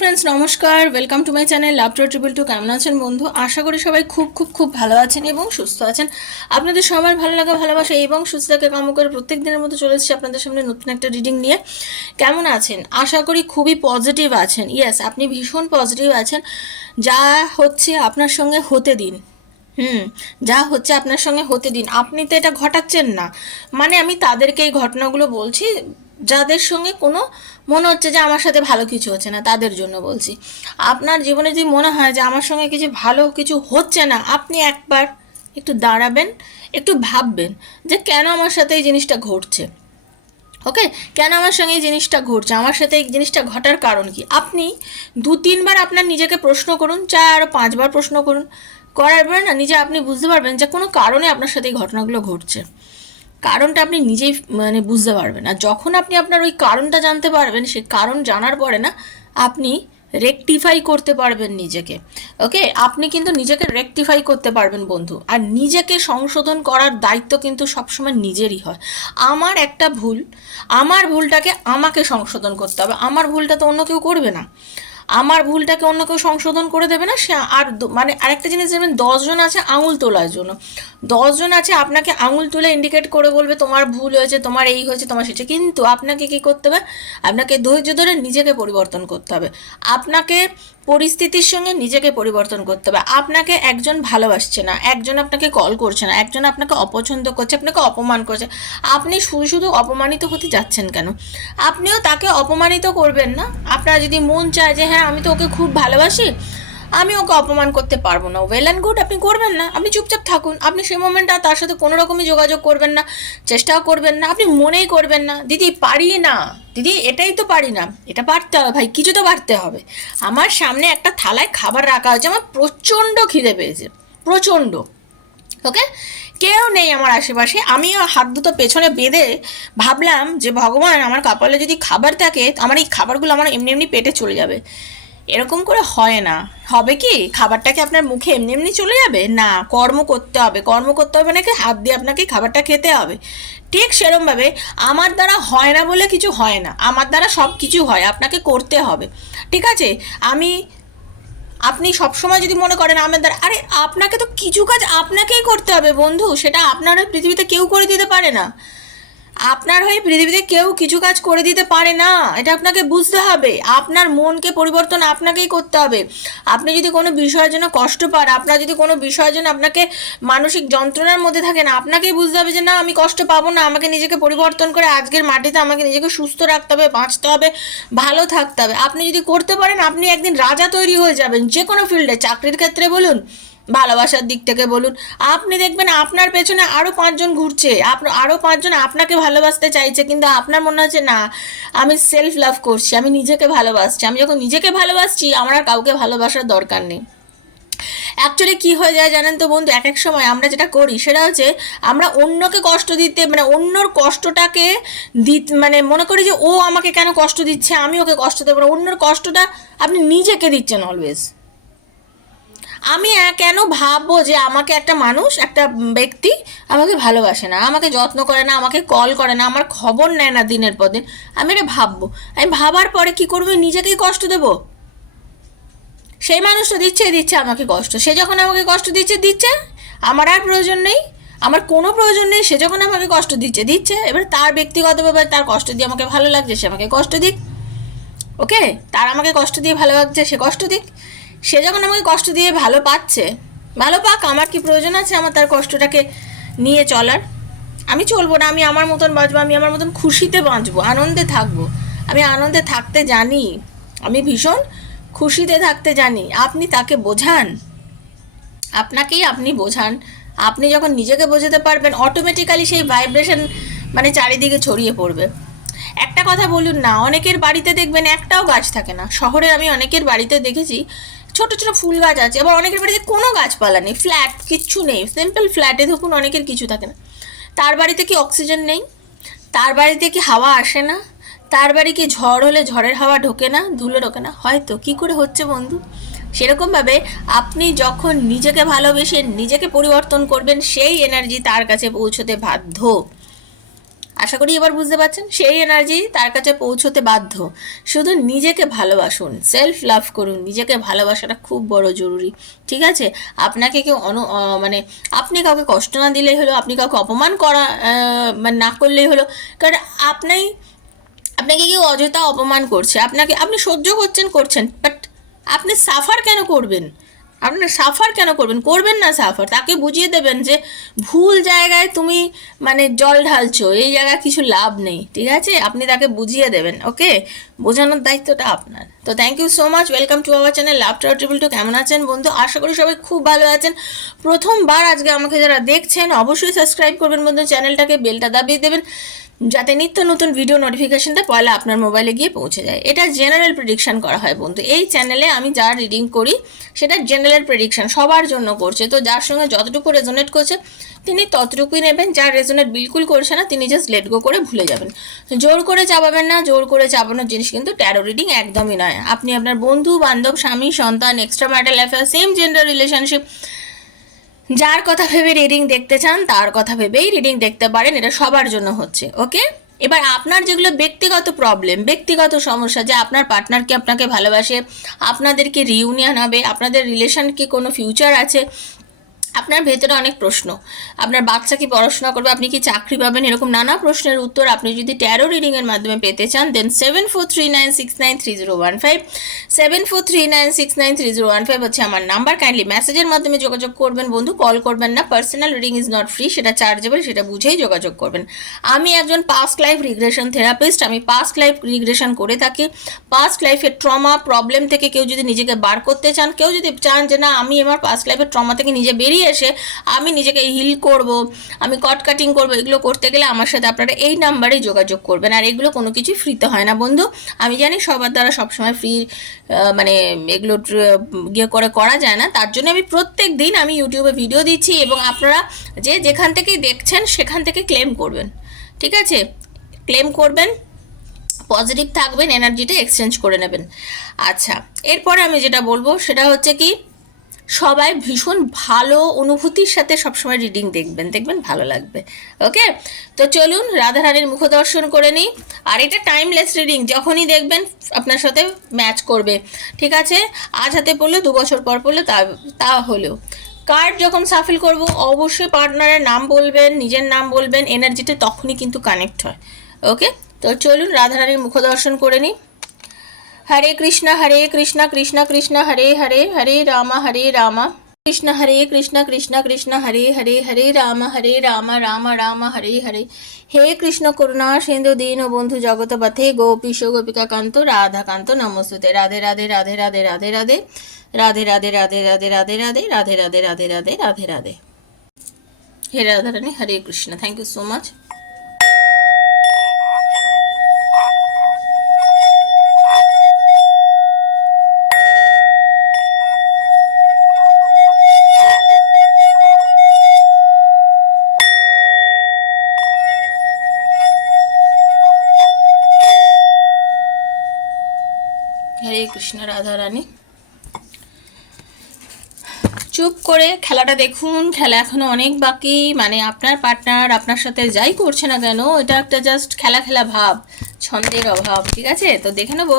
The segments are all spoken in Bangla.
ফ্রেন্ডস নমস্কার welcome to my channel love to triple two কেমন আছেন বন্ধু? আশা করি সবাই খুব খুব খুব ভালো আছেন এবং সুস্থ আছেন। আপনাদের সবার ভালো লাগা, ভালোবাসা এবং সুস্থতাকে কাম করে প্রত্যেক দিনের মতো চলে এসেছি আপনাদের সামনে নতুন একটা রিডিং নিয়ে। কেমন আছেন? আশা করি খুবই পজিটিভ আছেন। ইয়েস আপনি ভীষণ পজিটিভ আছেন। যা হচ্ছে আপনার সঙ্গে হতে দিন। হুম, যা হচ্ছে আপনার সঙ্গে হতে দিন। আপনি তো এটা ঘটাচ্ছেন না। মানে আমি তাদেরকে এই ঘটনাগুলো বলছি যাদের সঙ্গে কোনো মনে হচ্ছে যে আমার সাথে ভালো কিছু হচ্ছে না, তাদের জন্য বলছি। আপনার জীবনে যদি মনে হয় যে আমার সঙ্গে কিছু ভালো কিছু হচ্ছে না, আপনি একবার একটু দাঁড়াবেন, একটু ভাববেন যে কেন আমার সাথে এই জিনিসটা ঘটছে। ওকে? কেন আমার সঙ্গে এই জিনিসটা ঘটছে? আমার সাথে এই জিনিসটা ঘটার কারণ কি? আপনি দু, তিনবার আপনার নিজেকে প্রশ্ন করুন, চার আরও পাঁচবার প্রশ্ন করুন। করার পরে না নিজে আপনি বুঝতে পারবেন যে কোনো কারণে আপনার সাথে এই ঘটনাগুলো ঘটছে। কারণটা আপনি নিজেই মানে বুঝতে পারবেন। আর যখন আপনি আপনার ওই কারণটা জানতে পারবেন, সে কারণ জানার পরে না, আপনি রেকটিফাই করতে পারবেন নিজেকে। ওকে আপনি কিন্তু নিজেকে রেকটিফাই করতে পারবেন, বন্ধু। আর নিজেকে সংশোধন করার দায়িত্ব কিন্তু সবসময় নিজেরই হয়। আমার একটা ভুল, আমার ভুলটাকে আমাকে সংশোধন করতে হবে। আমার ভুলটা তো অন্য কেউ করবে না। আমার ভুলটাকে অন্য কেউ সংশোধন করে দেবে না, সে আর মানে আরেকটা জিনিস দেখবেন দশজন আছে আঙুল তোলার জন্য। দশজন আছে আপনাকে আঙুল তুলে ইন্ডিকেট করে বলবে, তোমার ভুল হয়েছে, তোমার এই হয়েছে, তোমার সেটা। কিন্তু আপনাকে কি করতে হবে? আপনাকে ধৈর্য ধরে নিজেকে পরিবর্তন করতে হবে। আপনাকে পরিস্থিতির সঙ্গে নিজেকে পরিবর্তন করতে হবে। আপনাকে একজন ভালোবাসছে না, একজন আপনাকে কল করছে না, একজন আপনাকে অপছন্দ করছে, আপনাকে অপমান করছে। আপনি শুধু শুধু অপমানিত হতে যাচ্ছেন কেন? আপনিও তাকে অপমানিত করবেন না। আপনার যদি মন চায় যে হ্যাঁ আমি তো ওকে খুব ভালোবাসি। আমি ওকে অপমান করতে পারব না ওয়েল অ্যান্ড গুড আপনি করবেন না। আপনি চুপচাপ থাকুন, আপনি সেই মোমেন্টটা তার সাথে কোনো রকমই যোগাযোগ করবেন না, চেষ্টাও করবেন না, আপনি মনেই করবেন না, দিদি পারি না, দিদি এটাই তো পারি না, এটা পারতে হবে ভাই, কিছু তো পারতে হবে। আমার সামনে একটা থালায় খাবার রাখা হয়েছে আমার প্রচণ্ড খিদে পেয়েছে, প্রচণ্ড ওকে কেউ নেই আমার আশেপাশে, আমিও হাত দুটো পেছনে বেঁধে ভাবলাম যে ভগবান, আমার কপালে যদি খাবার থাকে, আমার এই খাবারগুলো আমার এমনি এমনি পেটে চলে যাবে। এরকম করে হয় না। হবে কি? খাবারটা কি আপনার মুখে এমনি এমনি চলে যাবে? না, কর্ম করতে হবে। কর্ম করতে হবে নাকি হাত দিয়ে আপনাকে খাবারটা খেতে হবে? ঠিক সেরমভাবে আমার দ্বারা হয় না বলে কিছু হয় না। আমার দ্বারা সব কিছু হয়, আপনাকে করতে হবে। ঠিক আছে? আমি, আপনি সবসময় যদি মনে করেন আমার দ্বারা, আরে আপনাকে তো কিছু কাজ আপনাকেই করতে হবে বন্ধু। সেটা আপনার পৃথিবীতে কেউ করে দিতে পারে না। আপনার হয়ে পৃথিবীতে কেউ কিছু কাজ করে দিতে পারে না। এটা আপনাকে বুঝতে হবে। আপনার মনকে পরিবর্তন আপনাকেই করতে হবে। আপনি যদি কোনো বিষয়ের জন্য কষ্ট পান, আপনার যদি কোনো বিষয়ের জন্য আপনাকে মানসিক যন্ত্রণার মধ্যে থাকেন, আপনাকেই বুঝতে হবে যে, না, আমি কষ্ট পাবো না। আমাকে নিজেকে পরিবর্তন করে আজকের মাটিতে আমাকে নিজেকে সুস্থ রাখতে হবে, বাঁচতে হবে, ভালো থাকতে হবে। আপনি যদি করতে পারেন, আপনি একদিন রাজা তৈরি হয়ে যাবেন। যে কোনো ফিল্ডে, চাকরির ক্ষেত্রে বলুন ভালোবাসার দিক থেকে বলুন। আপনি দেখবেন আপনার পেছনে আরও পাঁচজন ঘুরছে। আপনার আরও পাঁচজন আপনাকে ভালোবাসতে চাইছে, কিন্তু আপনার মনে হচ্ছে, না, আমি সেলফ লাভ করছি, আমি নিজেকে ভালোবাসছি। আমি যখন নিজেকে ভালোবাসছি, আমার আর কাউকে ভালোবাসার দরকার নেই। অ্যাকচুয়ালি কি হয়ে যায় জানেন তো বন্ধু? এক এক সময় আমরা যেটা করি, সেটা হচ্ছে আমরা অন্যকে কষ্ট দিতে মানে অন্যর কষ্টটাকে দিত মানে মনে করি যে, ও আমাকে কেন কষ্ট দিচ্ছে? আমি ওকে কষ্ট দেবো অন্যর কষ্টটা আপনি নিজেকে দিচ্ছেন অলওয়েজ আমি কেন ভাববো যে আমাকে একটা মানুষ, একটা ব্যক্তি আমাকে ভালোবাসে না, আমাকে যত্ন করে না, আমাকে কল করে না, আমার খবর নেয় না দিনের পর দিন? আমি এটা ভাববো। আমি ভাবার পরে কি করব? নিজেকেই কষ্ট দেবো? সেই মানুষটা দিচ্ছে দিচ্ছে আমাকে কষ্ট। সে যখন আমাকে কষ্ট দিচ্ছে দিচ্ছে। আমার আর প্রয়োজন নেই। আমার কোনো প্রয়োজন নেই। সে যখন আমাকে কষ্ট দিচ্ছে দিচ্ছে। এবার তার ব্যক্তিগতভাবে তার কষ্ট দিয়ে আমাকে ভালো লাগছে, সে আমাকে কষ্ট দিক। ওকে? তার আমাকে কষ্ট দিয়ে ভালো লাগছে, সে কষ্ট দিক। সে যখন আমাকে কষ্ট দিয়ে ভালো পাচ্ছে, ভালো পাক, আমার কি প্রয়োজন আছে আমার তার কষ্টটাকে নিয়ে চলার? আমি চলবো না, আমি আমার মতন বাঁচবো, আমি আমার মতন খুশিতে বাঁচবো, আনন্দে থাকব। আমি আনন্দে থাকতে জানি, আমি ভীষণ খুশিতে থাকতে জানি, আপনি তাকে বোঝান। আপনাকেই আপনি বোঝান। আপনি যখন নিজেকে বোঝাতে পারবেন অটোমেটিক্যালি সেই ভাইব্রেশন মানে চারিদিকে ছড়িয়ে পড়বে। একটা কথা বলুন না, অনেকের বাড়িতে দেখবেন একটাও গাছ থাকে না। শহরে আমি অনেকের বাড়িতে দেখেছি ছোট ছোট ফুল গাছ আছে, আবার অনেকের বাড়িতে কোনো গাছপালা নেই ফ্ল্যাট কিচ্ছু নেই। সিম্পল ফ্ল্যাটে দেখুন অনেকের কিছু থাকে না। তার বাড়িতে কি অক্সিজেন নেই? তার বাড়িতে কি হাওয়া আসে না? তার বাড়ি কি ঝড় হলে ঝড়ের হাওয়া ঢোকে না, ধুলো ঢোকে না? হয়তো, কি করে হচ্ছে বন্ধু? সেরকমভাবে আপনি যখন নিজেকে ভালোবেসে নিজেকে পরিবর্তন করবেন, সেই এনার্জি তার কাছে পৌঁছতে বাধ্য। আশা করি এবার বুঝতে পারছেন, সেই এনার্জি তার কাছে পৌঁছতে বাধ্য। শুধু নিজেকে ভালোবাসুন সেলফ লাভ করুন, নিজেকে ভালোবাসাটা খুব বড় জরুরি। ঠিক আছে? আপনাকে কেউ অন মানে আপনি কাউকে কষ্ট না দিলেই হলো, আপনি কাউকে অপমান করা মানে না করলেই হলো, কারণ আপনাই আপনাকে কেউ অযথা অপমান করছে। আপনাকে, আপনি সহ্য করছেন করছেন বাট আপনি সাফার কেন করবেন? আপনি সাফার কেন করবেন? করবেন না সাফার তাকে বুঝিয়ে দেবেন যে ভুল জায়গায় তুমি মানে জল ঢালছো, এই জায়গায় কিছু লাভ নেই, ঠিক আছে? আপনি তাকে বুঝিয়ে দেবেন, ওকে? বোঝানোর দায়িত্বটা আপনার। তো thank you so much welcome to our channel love triple two কেমন আছেন বন্ধু? আশা করি সবাই খুব ভালো আছেন। প্রথমবার আজকে আমাকে যারা দেখছেন, অবশ্যই সাবস্ক্রাইব করবেন বন্ধু চ্যানেলটাকে বেলটা দাবিয়ে দেবেন। যাতে নিত্য নতুন ভিডিও নোটিফিকেশনটা পয়লা আপনার মোবাইলে গিয়ে পৌঁছে যায়। এটা জেনারেল প্রেডিকশন করা হয় বন্ধু। এই চ্যানেলে আমি যা রিডিং করি, সেটা জেনারেল প্রেডিকশন সবার জন্য করছে। তো যার সঙ্গে যতটুকু রেজোনেট করছে, তিনি ততটুকুই নেবেন। যার রেজোনেট বিলকুল করছে না, তিনি জাস্ট লেট গো করে ভুলে যাবেন। জোর করে চাপাবেন না, জোর করে চাপানোর জিনিস কিন্তু ট্যারো রিডিং একদমই নয়। আপনি আপনার বন্ধু, বান্ধব, স্বামী, সন্তান extra marital affair same gender relationship যার কথা ভেবে রিডিং দেখতে চান, তার কথা ভেবেই রিডিং দেখতে পারেন, এটা সবার জন্য হচ্ছে ওকে এবার আপনার যেগুলো ব্যক্তিগত প্রবলেম ব্যক্তিগত সমস্যা, যে আপনার পার্টনারকে আপনাকে ভালোবাসে, আপনাদেরকে রিউনিয়ন হবে, আপনাদের রিলেশন কি কোনো ফিউচার আছে আপনার ভেতরে অনেক প্রশ্ন। আপনার বাচ্চা কি পড়াশোনা করবে? আপনি কি চাকরি পাবেন? এরকম নানা প্রশ্নের উত্তর আপনি যদি ট্যারো রিডিংয়ের মাধ্যমে পেতে চান then seven four three nine six nine three zero one five seven four three nine six nine three zero one five হচ্ছে আমার নাম্বার কাইন্ডলি মেসেজের মাধ্যমে যোগাযোগ করবেন বন্ধু কল করবেন না। Personal reading is not free সেটা চার্জেবল সেটা বুঝেই যোগাযোগ করবেন। আমি একজন পাস্ট লাইফ রিগ্রেশন থেরাপিস্ট আমি পাস্ট লাইফ রিগ্রেশন করে থাকি। পাস্ট লাইফের ট্রমা প্রবলেম থেকে কেউ যদি নিজেকে বার করতে চান, কেউ যদি চান যে না, আমি আমার পাস্ট লাইফের ট্রমা থেকে নিজে বেরিয়ে এসে আমি নিজেকে হিল করব, আমি কট কাটিং করব, এগুলো করতে গেলে আমার সাথে আপনারা এই নাম্বারে যোগাযোগ করবেন। আর এগুলো কোনো কিছুই ফ্রিতে হয় না বন্ধু। আমি জানি সবার দ্বারা সবসময় ফ্রি মানে এগুলো ইয়ে করে করা যায় না। তার জন্য আমি প্রত্যেক দিন আমি ইউটিউবে ভিডিও দিচ্ছি এবং আপনারা যে যেখান থেকেই দেখছেন সেখান থেকে ক্লেম করবেন। ঠিক আছে? ক্লেম করবেন পজিটিভ থাকবেন এনার্জিটা এক্সচেঞ্জ করে নেবেন। আচ্ছা এরপরে আমি যেটা বলব সেটা হচ্ছে কি সবাই ভীষণ ভালো অনুভূতির সাথে সবসময় রিডিং দেখবেন দেখবেন ভালো লাগবে ওকে তো চলুন রাধারানীর মুখ দর্শন করে নিই। আর এটা টাইমলেস রিডিং যখনই দেখবেন আপনার সাথে ম্যাচ করবে, ঠিক আছে? আজ হাতে পড়লে, দু বছর পর পড়লে, তা তা হলেও কার্ড যখন সাফিল করব, অবশ্যই পার্টনারের নাম বলবেন, নিজের নাম বলবেন এনার্জিটা তখনই কিন্তু কানেক্ট হয় ওকে তো চলুন রাধারানীর মুখ দর্শন করে নিই। হরে কৃষ্ণ হরে কৃষ্ণ কৃষ্ণ কৃষ্ণ হরে হরে হরে রাম হরে রাম কৃষ্ণ হরে কৃষ্ণ কৃষ্ণ কৃষ্ণ হরে হরে হরে রাম হরে রাম রাম রাম হরে হরে হে কৃষ্ণ করুণা সিন্ধু দীন বন্ধু জগতপথে গোপীশ গোপিকা কান্ত রাধা কান্ত নমস্তুতে রাধে রাধে রাধে রাধে রাধে রাধে রাধে রাধে রাধে রাধে রাধে রাধে রাধে রাধে রাধে রাধে রাধে রাধে হে Radharani Hare Krishna thank you so much Krishna Radha Rani. চুপ করে খেলাটা দেখুন, খেলা এখনও অনেক বাকি। মানে আপনার পার্টনার আপনার সাথে যাই করছে না কেন, এটা একটা জাস্ট খেলা খেলা ভাব, ছন্দের অভাব, ঠিক আছে? তো দেখে নেব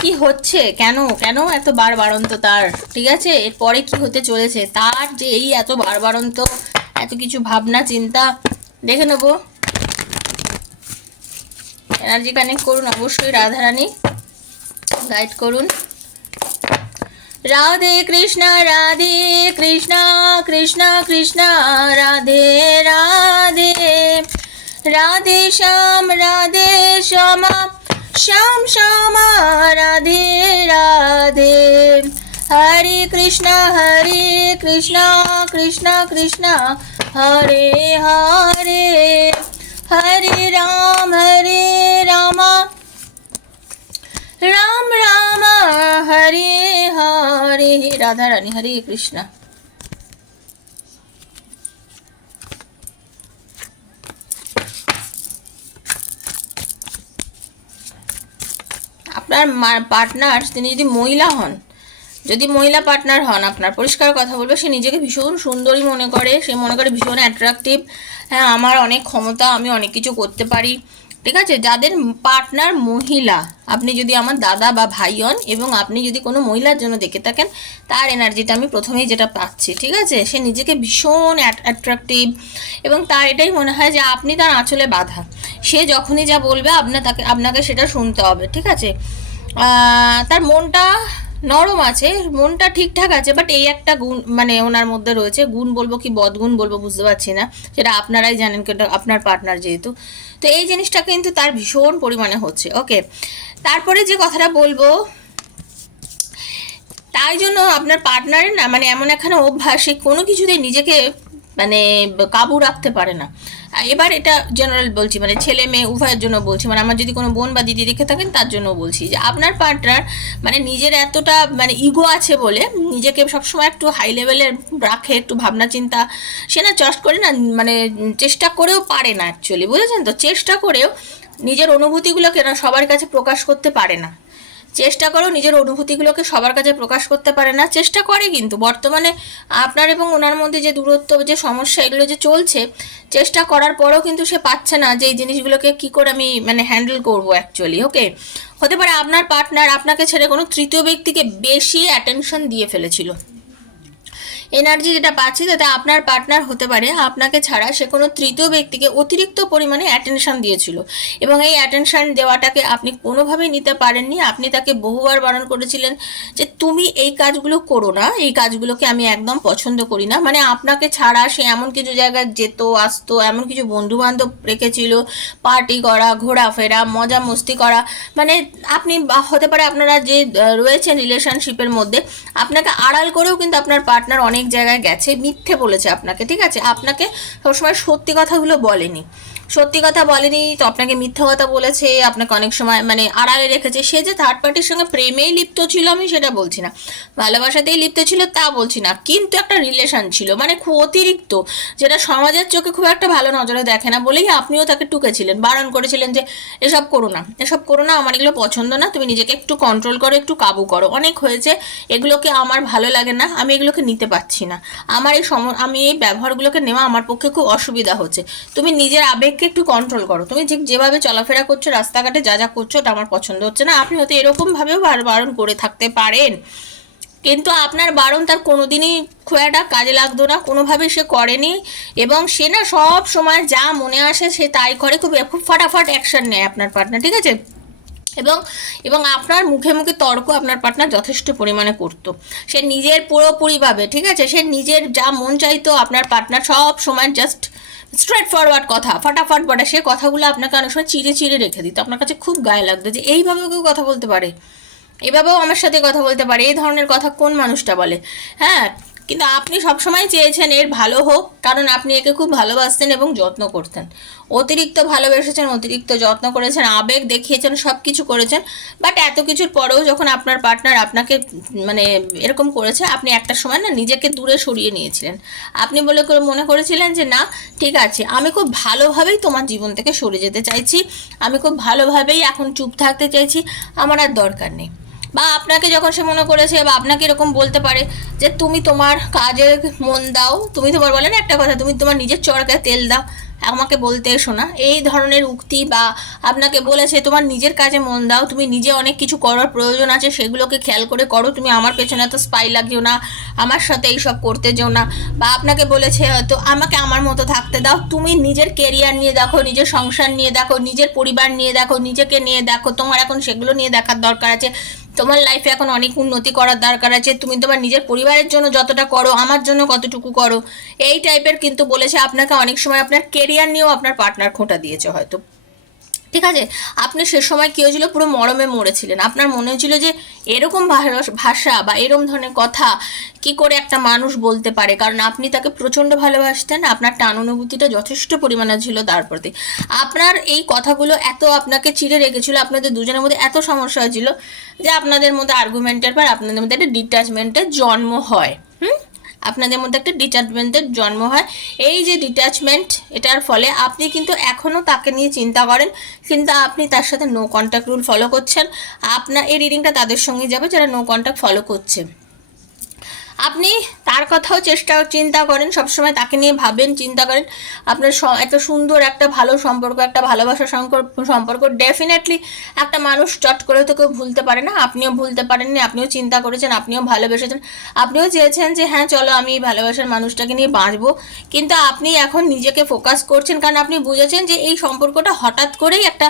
কি হচ্ছে, কেন কেন এত বারবারন্ত তার, ঠিক আছে? এরপরে কি হতে চলেছে, তার যে এই এত বারবারন্ত, এত কিছু ভাবনা, চিন্তা, দেখে নেব। এনার্জি কানেক্ট করুন অবশ্যই রাধারানী গাইড করুন। রাধে কৃষ্ণ রাধে কৃষ্ণ কৃষ্ণ কৃষ্ণ, রাধে রাধে। রাধে শ্যাম রাধে শ্যাম শ্যাম শ্যাম, রাধে রাধে। হরে কৃষ্ণ হরে কৃষ্ণ কৃষ্ণ কৃষ্ণ, হরে হরে। হরে রাম হরে রাম রাম রাম, হরে হরে, রাধা, রানী, হরে কৃষ্ণ। আপনার পার্টনার তিনি যদি মহিলা হন, যদি মহিলা পার্টনার হন, আপনার পরিষ্কার কথা বলবে, সে নিজেকে ভীষণ সুন্দরী মনে করে, সে মনে করে ভীষণ অ্যাট্রাকটিভ হ্যাঁ আমার অনেক ক্ষমতা, আমি অনেক কিছু করতে পারি। ঠিক আছে? যাদের পার্টনার মহিলা, আপনি যদি আমার দাদা বা ভাই হন এবং আপনি যদি কোনো মহিলার জন্য দেখে থাকেন, তার এনার্জিটা আমি প্রথমেই যেটা পাচ্ছি, ঠিক আছে? সে নিজেকে ভীষণ অ্যাট্রাকটিভ এবং তার এটাই মনে হয় যে আপনি তার আঁচলে বাধা। সে যখনই যা বলবে আপনার তাকে আপনাকে সেটা শুনতে হবে, ঠিক আছে? তার মনটা নরম আছে, মনটা ঠিকঠাক আছে বাট এই একটা গুণ মানে ওনার মধ্যে রয়েছে গুণ বলব কি বদগুণ বলব বুঝতে পারছি না। সেটা আপনারাই জানেন, কেন আপনার পার্টনার যেহেতু। তো এই জিনিসটা কিন্তু তার ভীষণ পরিমাণে হচ্ছে ওকে তারপরে যে কথাটা বলব, তাই জন্য আপনার পার্টনারের না মানে এমন একখানা অভ্যাসে কোনো কিছুতেই নিজেকে মানে কাবু রাখতে পারে না। এবার এটা জেনারেল বলছি মানে ছেলে মেয়ে উভয়ের জন্য বলছি। মানে আমার যদি কোনো বোন বা দিদি দেখে থাকেন, তার জন্য বলছি যে আপনার পার্টনার মানে নিজের এতটা মানে ইগো আছে বলে নিজেকে সবসময় একটু হাই লেভেলের রাখে, একটু ভাবনা চিন্তা, সে না চট করে না মানে চেষ্টা করেও পারে না অ্যাকচুয়ালি বুঝেছেন তো? চেষ্টা করেও নিজের অনুভূতিগুলোকে না সবার কাছে প্রকাশ করতে পারে না। চেষ্টা করো নিজের অনুভূতিগুলোকে সবার কাছে প্রকাশ করতে পারে না। চেষ্টা করে কিন্তু। বর্তমানে আপনার এবং ওনার মধ্যে যে দূরত্ব, যে সমস্যা এগুলো যে চলছে, চেষ্টা করার পরেও কিন্তু সে পাচ্ছে না যে এই জিনিসগুলোকে কী করে আমি মানে হ্যান্ডেল করব অ্যাকচুয়ালি ওকে হতে পারে আপনার পার্টনার আপনাকে ছেড়ে কোনো তৃতীয় ব্যক্তিকে বেশি অ্যাটেনশন দিয়ে ফেলেছিল। এনার্জি যেটা পাচ্ছি তাতে আপনার পার্টনার হতে পারে। আপনাকে ছাড়া সে কোনো তৃতীয় ব্যক্তিকে অতিরিক্ত পরিমাণে অ্যাটেনশন দিয়েছিল। এবং এই অ্যাটেনশন দেওয়াটাকে আপনি কোনোভাবেই নিতে পারেননি। আপনি তাকে বহুবার বারণ করেছিলেন যে, তুমি এই কাজগুলো করো না। এই কাজগুলোকে আমি একদম পছন্দ করি না। মানে আপনাকে ছাড়া সে এমন কিছু জায়গায় যেত, আসতো, এমন কিছু বন্ধু বান্ধব রেখেছিল। পার্টি করা, ঘোরাফেরা, মজা মস্তি করা। মানে আপনি হতে পারে আপনারা যে রয়েছেন রিলেশনশিপের মধ্যে, আপনাকে আড়াল করেও কিন্তু আপনার পার্টনার অনেক জায়গায় গেছে মিথ্যে বলেছে আপনাকে ঠিক আছে? আপনাকে সবসময় সত্যি কথাগুলো বলেনি। সত্যি কথা বলেনি, তো আপনাকে মিথ্যা কথা বলেছে, আপনাকে অনেক সময় মানে আড়ালে রেখেছে। সে যে থার্ড পার্টির সঙ্গে প্রেমেই লিপ্ত ছিল, আমি সেটা বলছি না। ভালোবাসাতেই লিপ্ত ছিল, তা বলছি না। কিন্তু একটা রিলেশন ছিল মানে খুব অতিরিক্ত, যেটা সমাজের চোখে খুব একটা ভালো নজরে দেখে না বলেই আপনিও তাকে টুকেছিলেন, বারণ করেছিলেন যে, এসব করো না, এসব করো না, আমার এগুলো পছন্দ না, তুমি নিজেকে একটু কন্ট্রোল করো, একটু কাবু করো। অনেক হয়েছে, এগুলোকে আমার ভালো লাগে না, আমি এগুলোকে নিতে পারছি না। আমার এই সম, আমি এই ব্যবহারগুলোকে নেওয়া আমার পক্ষে খুব অসুবিধা হচ্ছে। তুমি নিজের আবেগকে একটু কন্ট্রোল করো। তুমি ঠিক যেভাবে চলাফেরা করছ, রাস্তাঘাটে যা যা করছ ওটা আমার পছন্দ হচ্ছে না। আপনি হয়তো এরকমভাবেও বার- বারণ করে থাকতে পারেন। কিন্তু আপনার বারণ তার কোনোদিনই একটা কাজে লাগতো না, কোনোভাবেই সে করেনি। এবং সে না সব সময় যা মনে আসে সে তাই করে, খুব খুব ফাটাফাট অ্যাকশন নেয় আপনার পার্টনার ঠিক আছে? এবং এবং আপনার মুখে মুখে তর্ক আপনার পার্টনার যথেষ্ট পরিমাণে করতো। সে নিজের পুরোপুরিভাবে, ঠিক আছে? সে নিজের যা মন চাইতো আপনার পার্টনার সব সময় জাস্ট স্ট্রেট ফরওয়ার্ড কথা, ফাটাফাট বলে। সে কথাগুলো আপনাকে অনেক সময় চিড়ে চিড়ে রেখে দিত। আপনার কাছে খুব গায়ে লাগতো যে, এইভাবেও কেউ কথা বলতে পারে? এভাবেও আমার সাথে কথা বলতে পারে? এই ধরনের কথা কোন মানুষটা বলে? হ্যাঁ কিন্তু আপনি সবসময় চেয়েছেন এর ভালো হোক, কারণ আপনি একে খুব ভালোবাসতেন এবং যত্ন করতেন। অতিরিক্ত ভালোবেসেছেন, অতিরিক্ত যত্ন করেছেন, আবেগ দেখিয়েছেন সব কিছু করেছেন বাট এত কিছুর পরেও যখন আপনার পার্টনার আপনাকে মানে এরকম করেছে, আপনি একটা সময় না নিজেকে দূরে সরিয়ে নিয়েছিলেন। আপনি বলে করে মনে করেছিলেন যে, না, ঠিক আছে, আমি খুব ভালোভাবেই তোমার জীবন থেকে সরে যেতে চাইছি, আমি খুব ভালোভাবেই এখন চুপ থাকতে চাইছি, আমার আর দরকার নেই। বা আপনাকে যখন সে মনে করেছে বা আপনাকে এরকম বলতে পারে যে তুমি তোমার কাজে মন দাও, তুমি তোমার বলে না একটা কথা, তুমি তোমার নিজের চরকায় তেল দাও, আমাকে বলতে এসো না। এই ধরনের উক্তি বা আপনাকে বলেছে তোমার নিজের কাজে মন দাও, তুমি নিজে অনেক কিছু করার প্রয়োজন আছে, সেগুলোকে খেয়াল করে করো, তুমি আমার পেছনে এত স্পাই লাগিও না, আমার সাথে এইসব করতে যেও না। বা আপনাকে বলেছে হয়তো আমাকে আমার মতো থাকতে দাও, তুমি নিজের কেরিয়ার নিয়ে দেখো, নিজের সংসার নিয়ে দেখো, নিজের পরিবার নিয়ে দেখো, নিজেকে নিয়ে দেখো, তোমার এখন সেগুলো নিয়ে দেখার দরকার আছে। তোমার লাইফে এখন অনেক উন্নতি করার দরকার আছে, তুমি তোমার নিজের পরিবারের জন্য যতটা করো, আমার জন্য কতটুকু করো, এই টাইপের কিন্তু বলেছে, আপনাকে অনেক সময় আপনার কেরিয়ার নিয়েও আপনার পার্টনার খোঁটা দিয়েছে হয়তো। ঠিক আছে? আপনি সে সময় কী হয়েছিল? পুরো মরমে মরেছিলেন। আপনার মনে হয়েছিল যে এরকম ভাষ- বা এরকম ধরনের কথা কি করে একটা মানুষ বলতে পারে? কারণ আপনি তাকে প্রচণ্ড ভালোবাসতেন, আপনার টান অনুভূতিটা যথেষ্ট পরিমাণে ছিল তার প্রতি। আপনার এই কথাগুলো এত আপনাকে চিড়ে রেখেছিল, আপনাদের দুজনের মধ্যে এত সমস্যা হয়েছিল যে আপনাদের মধ্যে আর্গুমেন্টের পর আপনাদের মধ্যে একটা ডিট্যাচমেন্টের জন্ম হয়। হুম? আপনাদের মধ্যে একটা ডিটাচমেন্টের জন্ম হয়। এই যে ডিট্যাচমেন্ট এটার ফলে আপনি কিন্তু এখনও তাকে নিয়ে চিন্তা করেন, কিন্তু আপনি তার সাথে নো কন্ট্যাক্ট রুল ফলো করছেন। আপনার এই রিডিংটা তাদের সঙ্গে যাবে যারা নো কন্ট্যাক্ট ফলো করছে। আপনি তার কথাও চেষ্টা, চিন্তা করেন, সবসময় তাকে নিয়ে ভাবেন, চিন্তা করেন। আপনার এত সুন্দর একটা ভালো সম্পর্ক, একটা ভালোবাসা সম্পর্ক ডেফিনেটলি একটা মানুষ চট করে তো কেউ ভুলতে পারে না। আপনিও ভুলতে পারেননি, আপনিও চিন্তা করেছেন, আপনিও ভালোবেসেছেন। আপনিও চেয়েছেন যে হ্যাঁ চলো আমি এই ভালোবাসার মানুষটাকে নিয়ে বাঁচবো। কিন্তু আপনি এখন নিজেকে ফোকাস করছেন, কারণ আপনি বুঝেছেন যে, এই সম্পর্কটা হঠাৎ করেই একটা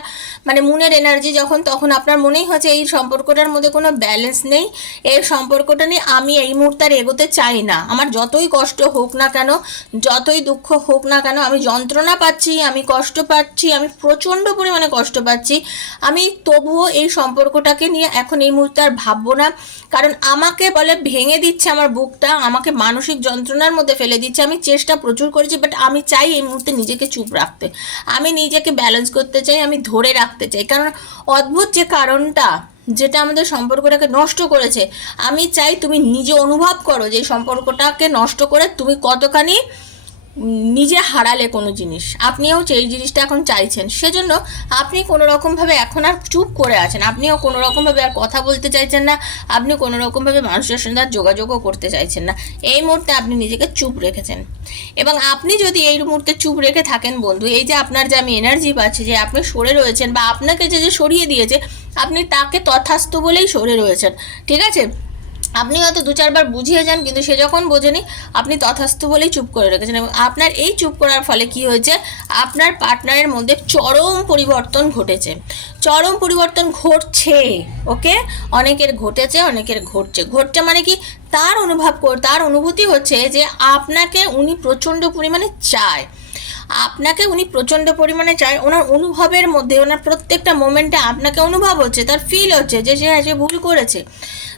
মানে মনের এনার্জি যখন, তখন আপনার মনেই হচ্ছে এই সম্পর্কটার মধ্যে কোনো ব্যালেন্স নেই। এই সম্পর্কটা নিয়ে আমি এই মুহূর্তে এগোতে চাই না। আমার যতই কষ্ট হোক না কেন, যতই দুঃখ হোক না কেন, আমি যন্ত্রণা পাচ্ছি, আমি কষ্ট পাচ্ছি, আমি প্রচণ্ড পরিমাণে কষ্ট পাচ্ছি। আমি তবুও এই সম্পর্কটাকে নিয়ে এখন এই মুহূর্তে আর ভাববো না। কারণ আমাকে বলে ভেঙে দিচ্ছে আমার বুকটা, আমাকে মানসিক যন্ত্রণার মধ্যে ফেলে দিচ্ছে। আমি চেষ্টা প্রচুর করেছি বাট আমি চাই এই মুহূর্তে নিজেকে চুপ রাখতে। আমি নিজেকে ব্যালেন্স করতে চাই, আমি ধরে রাখতে চাই। কারণ অদ্ভুত যে কারণটা যেটা আমাদের সম্পর্কটাকে নষ্ট করেছে। আমি চাই তুমি নিজে অনুভব করো যে সম্পর্কটাকে নষ্ট করে তুমি কতখানি নিজে হারালে কোনো জিনিস। আপনিও সেই জিনিসটা এখন চাইছেন, সেজন্য আপনি কোনো রকমভাবে এখন আর চুপ করে আছেন। আপনিও কোনো রকমভাবে আর কথা বলতে চাইছেন না, আপনি কোনো রকমভাবে মানুষের সঙ্গে আর যোগাযোগও করতে চাইছেন না। এই মুহূর্তে আপনি নিজেকে চুপ রেখেছেন। এবং আপনি যদি এই মুহূর্তে চুপ রেখে থাকেন বন্ধু, এই যে আপনার যে আমি এনার্জি পাচ্ছি, যে আপনি সরে রয়েছেন বা আপনাকে যে যে সরিয়ে দিয়েছে, আপনি তাকে তথাস্থ বলেই সরে রয়েছেন। ঠিক আছে? আপনি হয়তো দু চারবার বুঝিয়ে যান, কিন্তু সে যখন বোঝেনি, আপনি তথাস্থ বলেই চুপ করে রেখেছেন এবং আপনার এই চুপ করার ফলে কি হয়েছে? আপনার পার্টনারের মধ্যে চরম পরিবর্তন ঘটেছে। চরম পরিবর্তন ঘটছে, ওকে? অনেকের ঘটেছে, অনেকের ঘটছে। ঘটছে মানে কি? তার অনুভব কর, তার অনুভূতি হচ্ছে যে আপনাকে উনি প্রচণ্ড পরিমাণে চায়। আপনাকে উনি প্রচণ্ড পরিমাণে চায়, ওনার অনুভবের মধ্যে, ওনার প্রত্যেকটা মোমেন্টে আপনাকে অনুভব হচ্ছে, তার ফিল হচ্ছে যে সে হ্যাঁ সে ভুল করেছে।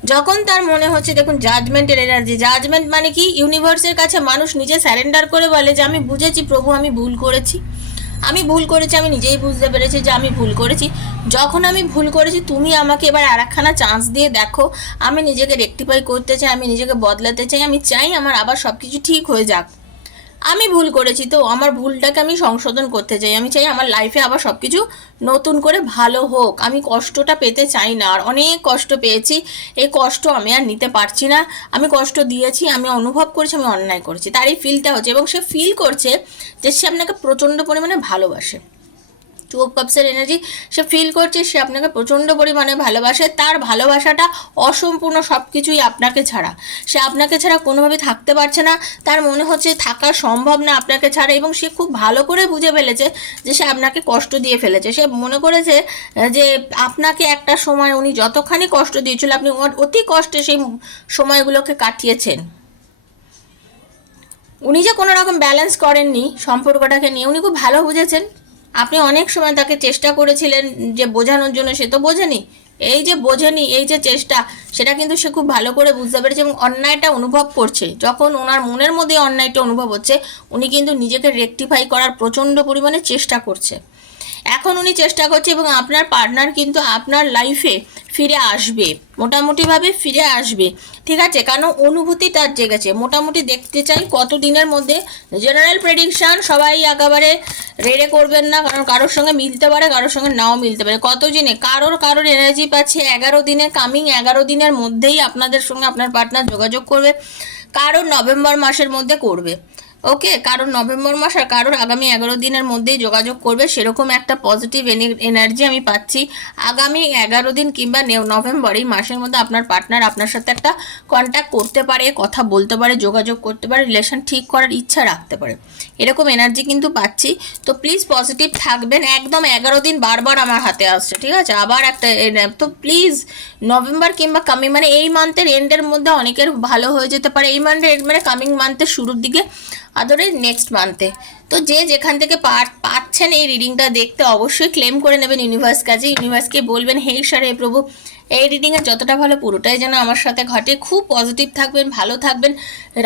যখন তার মনে হচ্ছে, দেখুন জাজমেন্টের এনার্জি জাজমেন্ট মানে কি? ইউনিভার্সের কাছে মানুষ নিজে স্যারেন্ডার করে বলে যে, আমি বুঝেছি প্রভু, আমি ভুল করেছি। আমি ভুল করেছি, আমি নিজেই বুঝতে পেরেছি যে আমি ভুল করেছি। যখন আমি ভুল করেছি, তুমি আমাকে এবার আর একখানা চান্স দিয়ে দেখো। আমি নিজেকে রেকটিফাই করতে চাই, আমি নিজেকে বদলাতে চাই, আমি চাই আমার আবার সব কিছু ঠিক হয়ে যাক। আমি ভুল করেছি, তো আমার ভুলটাকে আমি সংশোধন করতে চাই। আমি চাই আমার লাইফে আবার সব কিছু নতুন করে ভালো হোক। আমি কষ্টটা পেতে চাই না, আর অনেক কষ্ট পেয়েছি। এই কষ্ট আমি আর নিতে পারছি না। আমি কষ্ট দিয়েছি, আমি অনুভব করেছি, আমি অন্যায় করেছি। তার এই ফিলটা হচ্ছে, এবং সে ফিল করছে যে সে আপনাকে প্রচণ্ড পরিমাণে ভালোবাসে। টু অফ কাপসের এনার্জি সে ফিল করছে, সে আপনাকে প্রচণ্ড পরিমাণে ভালোবাসে, তার ভালোবাসাটা অসম্পূর্ণ সব কিছুই আপনাকে ছাড়া। সে আপনাকে ছাড়া কোনোভাবে থাকতে পারছে না, তার মনে হচ্ছে থাকা সম্ভব না আপনাকে ছাড়া এবং সে খুব ভালো করে বুঝে ফেলেছে যে সে আপনাকে কষ্ট দিয়ে ফেলেছে। সে মনে করেছে যে আপনাকে একটা সময় উনি যতখানি কষ্ট দিয়েছিল, আপনি অতি কষ্টে সেই সময়গুলোকে কাটিয়েছেন। উনি যে কোনো রকম ব্যালেন্স করেননি সম্পর্কটাকে নিয়ে, উনি খুব ভালো বুঝেছেন। আপনি অনেক সময় তাকে চেষ্টা করেছিলেন যে বোঝানোর জন্য, সে তো বোঝেনি। এই যে বোঝেনি, এই যে চেষ্টা, সেটা কিন্তু সে খুব ভালো করে বুঝতে পেরেছে এবং অন্যায়টা অনুভব করছে। যখন ওনার মনের মধ্যে অন্যায়টা অনুভব হচ্ছে, উনি কিন্তু নিজেকে রেকটিফাই করার প্রচণ্ড পরিমাণে চেষ্টা করছে। এখন উনি চেষ্টা করছে এবং আপনার পার্টনার কিন্তু আপনার লাইফে ফিরে আসবে, মোটামুটিভাবে ফিরে আসবে। ঠিক আছে, কারণ অনুভূতি তার জেগেছে। মোটামুটি দেখতে চাই কত দিনের মধ্যে। জেনারেল প্রেডিকশন সবাই একেবারে রেড়ে করবেন না, কারণ কারোর সঙ্গে মিলতে পারে, কারোর সঙ্গে নাও মিলতে পারে। কত দিনে কারোর কারোর এনার্জি পাচ্ছে এগারো দিনে কামিং এগারো দিনের মধ্যেই আপনাদের সঙ্গে আপনার পার্টনার যোগাযোগ করবে, কারোর নভেম্বর মাসের মধ্যে করবে। ওকে, কারণ নভেম্বর মাস আর কারোর আগামী এগারো দিনের মধ্যেই যোগাযোগ করবে, সেরকম একটা পজিটিভ এনার্জি আমি পাচ্ছি। আগামী এগারো দিন কিংবা নভেম্বর এই মাসের মধ্যে আপনার পার্টনার আপনার সাথে একটা কন্ট্যাক্ট করতে পারে, কথা বলতে পারে, যোগাযোগ করতে পারে রিলেশন ঠিক করার ইচ্ছা রাখতে পারে। এরকম এনার্জি কিন্তু পাচ্ছি। তো প্লিজ পজিটিভ থাকবেন। একদম এগারো দিন বারবার আমার হাতে আসছে, ঠিক আছে? আবার একটা তো প্লিজ নভেম্বর কিংবা কামিং মানে এই মান্থের এন্ডের মধ্যে অনেকের ভালো হয়ে যেতে পারে। এই মান্থের এন্ড মানে কামিং মান্থের শুরুর দিকে, আদরে নেক্সট মান্থে তো যে যেখান থেকে পাচ্ছেন এই রিডিংটা দেখতে অবশ্যই ক্লেম করে নেবেন ইউনিভার্স কাছে ইউনিভার্সকে বলবেন হে ঈশ্বর হে প্রভু এই রিডিংয়ে যতটা ভালো পুরোটাই যেন আমার সাথে ঘটে। খুব পজিটিভ থাকবেন, ভালো থাকবেন।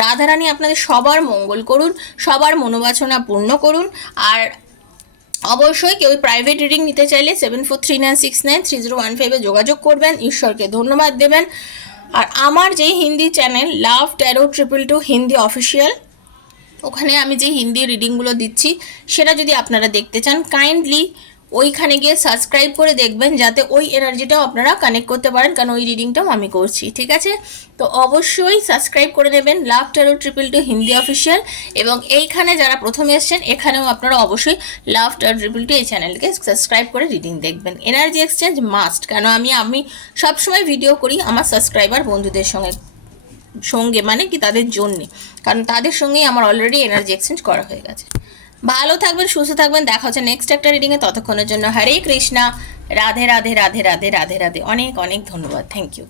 রাধারানী আপনাদের সবার মঙ্গল করুন, সবার মনোবাসনা পূর্ণ করুন। আর অবশ্যই কেউ প্রাইভেট রিডিং নিতে চাইলে seven four three nine six nine three zero one ফাইভে যোগাযোগ করবেন, ঈশ্বরকে ধন্যবাদ দেবেন। আর আমার যে Hindi channel love tarot triple two Hindi official ওখানে আমি যে হিন্দি রিডিংগুলো দিচ্ছি, সেটা যদি আপনারা দেখতে চান কাইন্ডলি ওইখানে গিয়ে সাবস্ক্রাইব করে দেখবেন, যাতে ওই এনার্জিটাও আপনারা কানেক্ট করতে পারেন। কারণ ওই রিডিংটাও আমি করছি, ঠিক আছে? তো অবশ্যই সাবস্ক্রাইব করে নেবেন love tarot triple two Hindi official এবং এইখানে যারা প্রথমে এসছেন, এখানেও আপনারা অবশ্যই লাভ টারো ট্রিপল টু এই চ্যানেলকে সাবস্ক্রাইব করে রিডিং দেখবেন। এনার্জি এক্সচেঞ্জ মাস্ট কেন আমি আমি সবসময় ভিডিও করি আমার সাবস্ক্রাইবার বন্ধুদের সঙ্গে সঙ্গে মানে কি তাদের জন্যে। কারণ তাদের সঙ্গেই আমার অলরেডি এনার্জি এক্সচেঞ্জ করা হয়ে গেছে। ভালো থাকবেন, সুস্থ থাকবেন। দেখা হচ্ছে নেক্সট একটা রিডিংয়ে ততক্ষণের জন্য হরে কৃষ্ণা। রাধে রাধে রাধে রাধে রাধে রাধে। অনেক অনেক ধন্যবাদ। Thank you